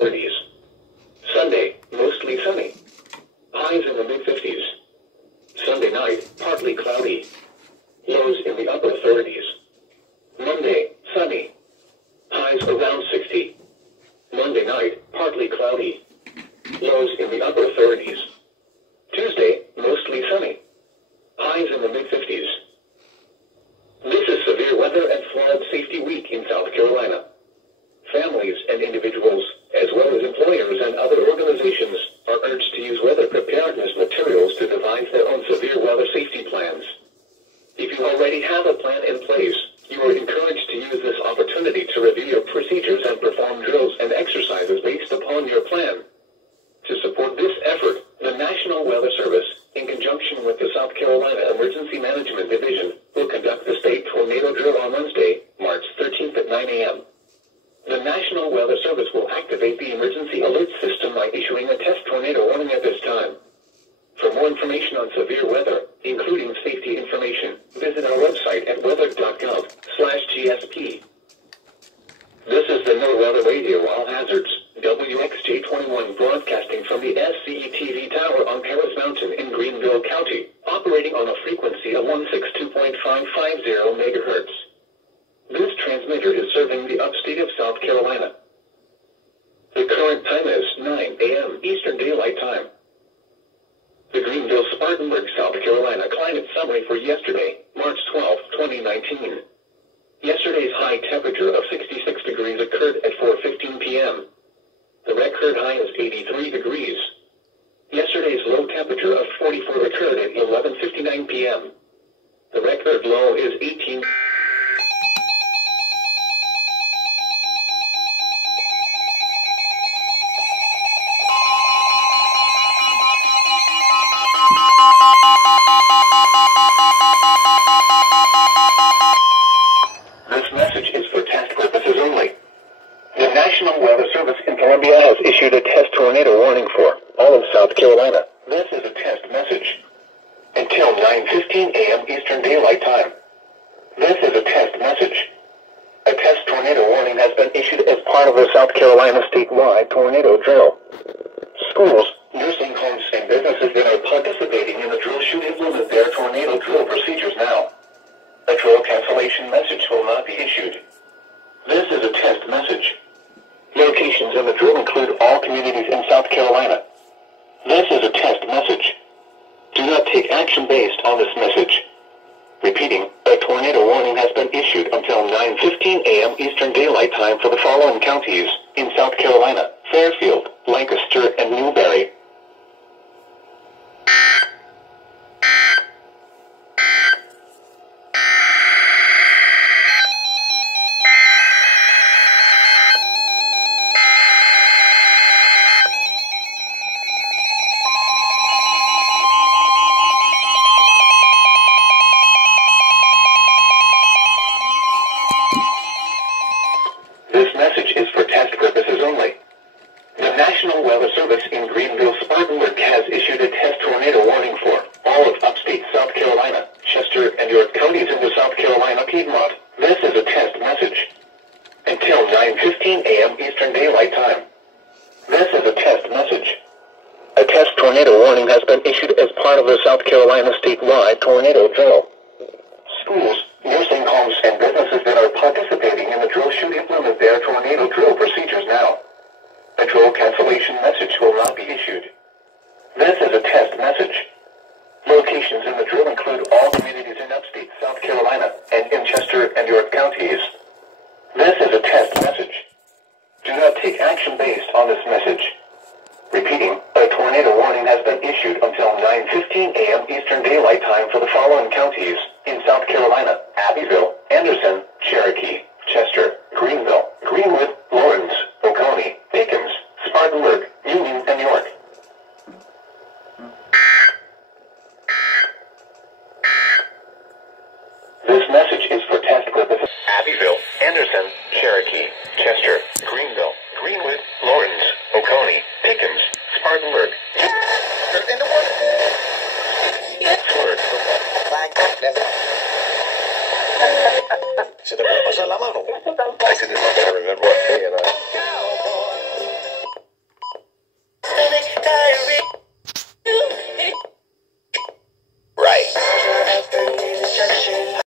30s. Sunday, mostly sunny. Highs in the mid-50s. Sunday night, partly cloudy. Lows in the upper 30s. Monday, sunny. Highs around 60. Monday night, partly cloudy. Lows in the upper 30s. Tuesday, mostly sunny. Highs in the mid-50s. This is Severe Weather and Flood Safety Week in South Carolina. Families and individuals, as well as employers and other organizations, are urged to use weather preparedness materials to devise their own severe weather safety plans. If you already have a plan in place, you are encouraged to use this opportunity to review your procedures and perform drills and exercises based upon your plan. To support this effort, the National Weather Service, in conjunction with the South Carolina Emergency Management Division, will conduct the state tornado drill on Wednesday, March 13th at 9 a.m. The National Weather Service will activate the emergency alert system by issuing a test tornado warning at this time. For more information on severe weather, including safety information, visit our website at weather.gov/GSP. This is the No Weather Radio All Hazards, WXJ21 broadcasting from the SCETV Tower on Paris Mountain in Greenville County, operating on a frequency of 162.550 MHz. This transmitter is serving the upstate of South Carolina. The current time is 9 a.m. Eastern Daylight Time. The Greenville-Spartanburg, South Carolina climate summary for yesterday, March 12, 2019. Yesterday's high temperature of 66 degrees occurred at 4:15 p.m. The record high is 83 degrees. Yesterday's low temperature of 44 occurred at 11:59 p.m. The record low is 18. This message is for test purposes only. The National Weather Service in Columbia has issued a test tornado warning for all of South Carolina. This is a test message. Until 9:15 a.m. Eastern Daylight Time. This is a test message. A test tornado warning has been issued as part of the South Carolina statewide tornado drill. Schools, nursing homes, and businesses that are participating in the drill should implement their tornado drill procedures now. A drill cancellation message will not be issued. This is a test message. Locations in the drill include all communities in South Carolina. This is a test message. Do not take action based on this message. Repeating, a tornado warning has been issued until 9:15 a.m. Eastern Daylight Time for the following counties in South Carolina: Fairfield, Lancaster, and Newberry. This message is for test purposes only. The National Weather Service in Greenville-Spartanburg has issued a test tornado warning for all of upstate South Carolina, Chester, and York counties in the South Carolina Piedmont. This is a test message. Until 9:15 a.m. Eastern Daylight Time. This is a test message. A test tornado warning has been issued as part of the South Carolina statewide tornado drill. Schools, nursing homes, and businesses that are participating in the drill should implement their tornado drill procedures now. A drill cancellation message will not be issued. This is a test message. Locations in the drill include all communities in upstate South Carolina and in Chester and York counties. This is a test message. Do not take action based on this message. Repeating, a tornado warning has been issued until 9:15 a.m. Eastern Daylight Time for the following counties in South Carolina: Abbeville, Anderson, Cherokee, Chester, Greenville, Greenwood,